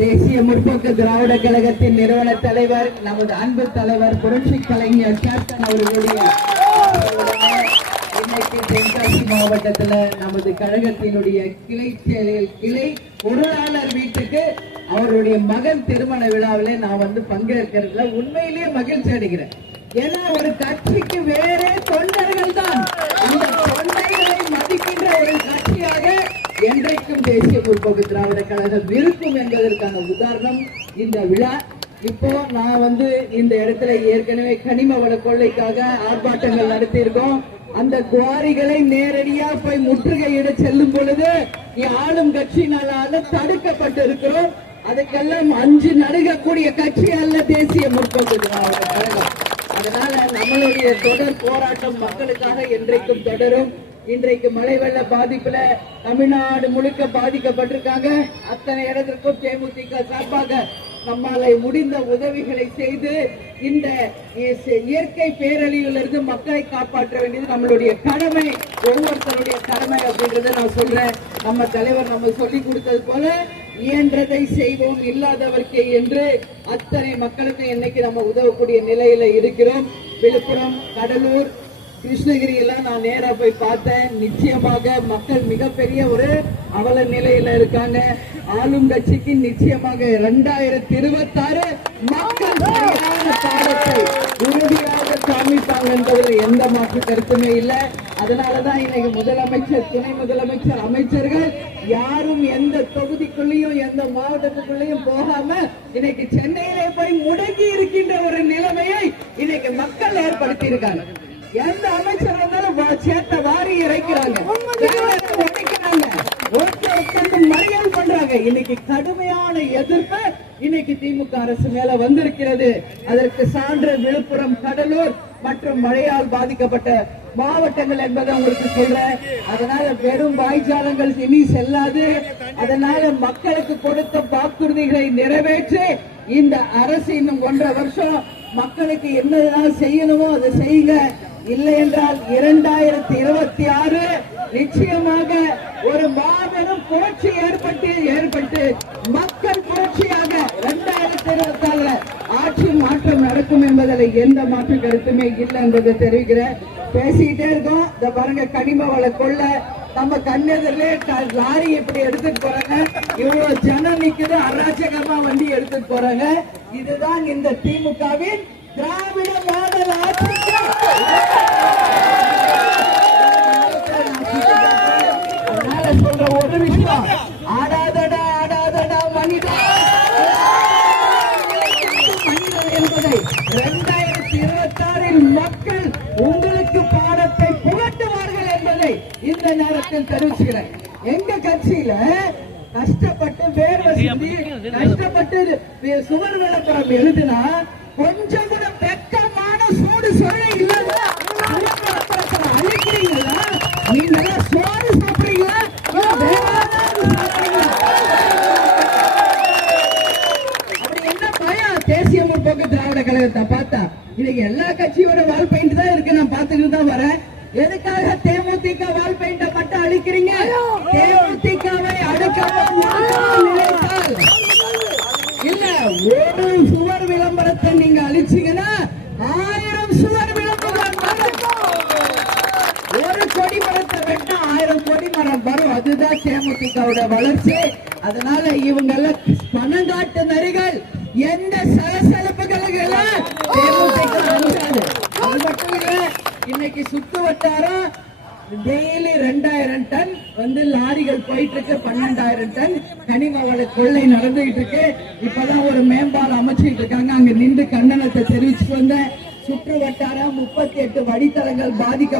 தேசிய முற்போக்கு திராவிட கழகத்தின் நிறுவன தலைவர் நமது அன்பு தலைவர் புரட்சி கலைஞர் கேப்டன் அவர்களுடைய இன்னைக்கு தென்காசி மாவட்டத்துல நமது கழகத்தினுடைய கிளை பொருளாளர் வீட்டுக்கு அவருடைய மகன் திருமண விழாவிலே நான் வந்து பங்கேற்கிறதுல உண்மையிலேயே மகிழ்ச்சி அடைகிறேன். ஏன்னா ஒரு கட்சிக்கு வேறே தொண்டர்கள் தான், அந்த தொண்டைகளை மதிக்கின்ற ஒரு கட்சியாக என்றைக்கும் தேசிய முற்போக்கு திராவிட கழகம் இருக்கும் என்பதற்கான உதாரணம் இந்த விழா. இப்போ நான் வந்து இந்த இடத்துல ஏற்கனவே கனிம வள கொள்ளைக்காக ஆர்ப்பாட்டங்கள் நடத்தியிருக்கோம். அந்த குவாரிகளை நேரடியா போய் முற்றுகையிட செல்லும் பொழுது ஆளும் கட்சியினால தடுக்கப்பட்டு இருக்கிறோம். அதுக்கெல்லாம் அஞ்சு நடுகக்கூடிய கட்சி அல்ல தேசிய முற்போக்கு திராவிட கழகம். அதனால நம்மளுடைய தொடர் போராட்டம் மக்களுக்காக என்றைக்கும் தொடரும். இன்றைக்கு மழை வெள்ள பாதிப்புல தமிழ்நாடு முழுக்க பாதிக்கப்பட்டிருக்காங்க. அத்தனை இடத்திற்கும் தேமுதிக சார்பாக நம்மால முடிந்த உதவிகளை செய்து இந்த இயற்கை பேரழிவிலிருந்து மக்களை காப்பாற்ற வேண்டியது நம்மளுடைய கடமை, ஒவ்வொருத்தருடைய கடமை அப்படின்றத நான் சொல்றேன். நம்ம தலைவர் நம்ம சொல்லி கொடுத்தது போல இயன்றதை செய்வோம் இல்லாதவர்க்கே என்று அத்தனை மக்களுக்கு இன்னைக்கு நம்ம உதவக்கூடிய நிலையில இருக்கிறோம். விழுப்புரம், கடலூர், கிருஷ்ணகிரி எல்லாம் நான் நேரா போய் பார்த்தேன். நிச்சயமாக மக்கள் மிகப்பெரிய ஒரு அவல நிலையில இருக்காங்க. ஆளும் கட்சிக்கு நிச்சயமாக 2026 மக்கள் சரியான பாடத்தை உறுதியாக காமிப்பாங்க என்பதில் எந்த மாற்று கருத்துமே இல்லை. அதனாலதான் இன்னைக்கு முதலமைச்சர், துணை முதலமைச்சர், அமைச்சர்கள் யாரும் எந்த தொகுதிக்குள்ளேயும் எந்த மாவட்டத்துக்குள்ளேயும் போகாம இன்னைக்கு சென்னையிலே போய் முடங்கி இருக்கின்ற ஒரு நிலைமையை இன்னைக்கு மக்கள் ஏற்படுத்தி இருக்காங்க. எந்த அமைச்சர் வந்தாலும் சேத்த வாரி இறைக்கிறாங்க, உடைக்கிறாங்க, ஒருத்தருக்கு மறியல் பண்றாங்க. இன்னைக்கு கடுமையான எதிர்ப்பு இன்னைக்கு திமுக அரசு மேல வந்திருக்கிறது. அதற்கு சான்று விழுப்புரம், கடலூர் மற்றும் மழையால் பாதிக்கப்பட்ட மாவட்டங்கள் என்பதை உங்களுக்கு சொல்றேன். அதனால வெறும் வாய்ஜாலங்கள் இனி செல்லாது. அதனால மக்களுக்கு கொடுத்த வாக்குறுதிகளை நிறைவேற்றி இந்த அரசு இன்னும் 1.5 வருஷம் மக்களுக்கு என்னதான் செய்யணுமோ அதை செய்யுங்க. இல்லை என்றால் 2026 நிச்சயமாக ஒரு மாபெரும் புரட்சி ஏற்பட்டு மக்கள் புரட்சியாக 2026 ஆட்சி மாற்றம் நடக்கும் என்பதில் எந்த மாற்று கருத்துமே இல்லை என்பதை தெரிவிக்கிறேன். பேசிக்கிட்டே இருக்கோம். இந்த பாருங்க, கனிம வள கொள்ள நம்ம கண்ணெதிரிலே லாரி எப்படி எடுத்துட்டு போறாங்க, இவ்வளவு ஜனம் நிக்குது, அராஜகமா வண்டி எடுத்துட்டு போறாங்க. இதுதான் இந்த திமுகவின் திராவிட மாடல் ஆட்சி. சொல்ற ஒரு விஷயம், ஆடாதடா மனிதா என்பதை 2026 மக்கள் உங்களுக்கு பாடத்தை புகட்டுவார்கள் என்பதை இந்த நேரத்தில் தெரிவிச்சுக்கிறேன். எங்க கட்சியில கஷ்டப்பட்டு வேர்வை சிந்தி கஷ்டப்பட்டு சுவர் விளம்பரம் எழுதினா கொஞ்சம் கூட வெக்கமான சூடு சொல்ல இல்ல. அழிக்கிறீங்களா? நீங்க சோறு சாப்பிடுறீங்களா? அப்படி என்ன பயம்? தேசிய முற்போக்கு திராவிட கழகத்தை பார்த்தா இன்னைக்கு எல்லா கட்சியோட வால் பெயிண்ட் தான் இருக்கு. நான் பார்த்துக்கிட்டு தான் வரேன். எதுக்காக தேமுதிக வால் பெயிண்ட மட்டும் அழிக்கிறீங்க? தேமுதிகவை நினைத்தால் இல்ல, ஒரு சுவர் விளம்பரத்தை நீங்க அழிச்சீங்கன்னா 1000 சுவர் விளம்பரம் ஒரு கொடி மரத்தை வெட்டா 1000 கொடி மரம் வரும். அதுதான் தேமுதிகவோட வளர்ச்சி. அதனால இவங்க எல்லாம் பணங்காட்டு நரிகள். எந்த சலசலப்புகளுக்கு தேமுதிக அஞ்சாது. அது மட்டும் இல்ல, இன்னைக்கு சுத்து வட்டாரம் டெய்லி 2000 டன் வந்து லாரிகள் போயிட்டு இருக்கு. 12,000 டன் கனிம வள கொள்ளை நடந்துகிட்டு இருக்கு. இப்பதான் ஒரு மேம்பாலம் அமைச்சிட்டு இருக்காங்க. அங்க நின்று கண்டனத்தை தெரிவிச்சுட்டு வந்த சுற்று வட்டாரம் 38 வழித்தளங்கள் பாதிக்க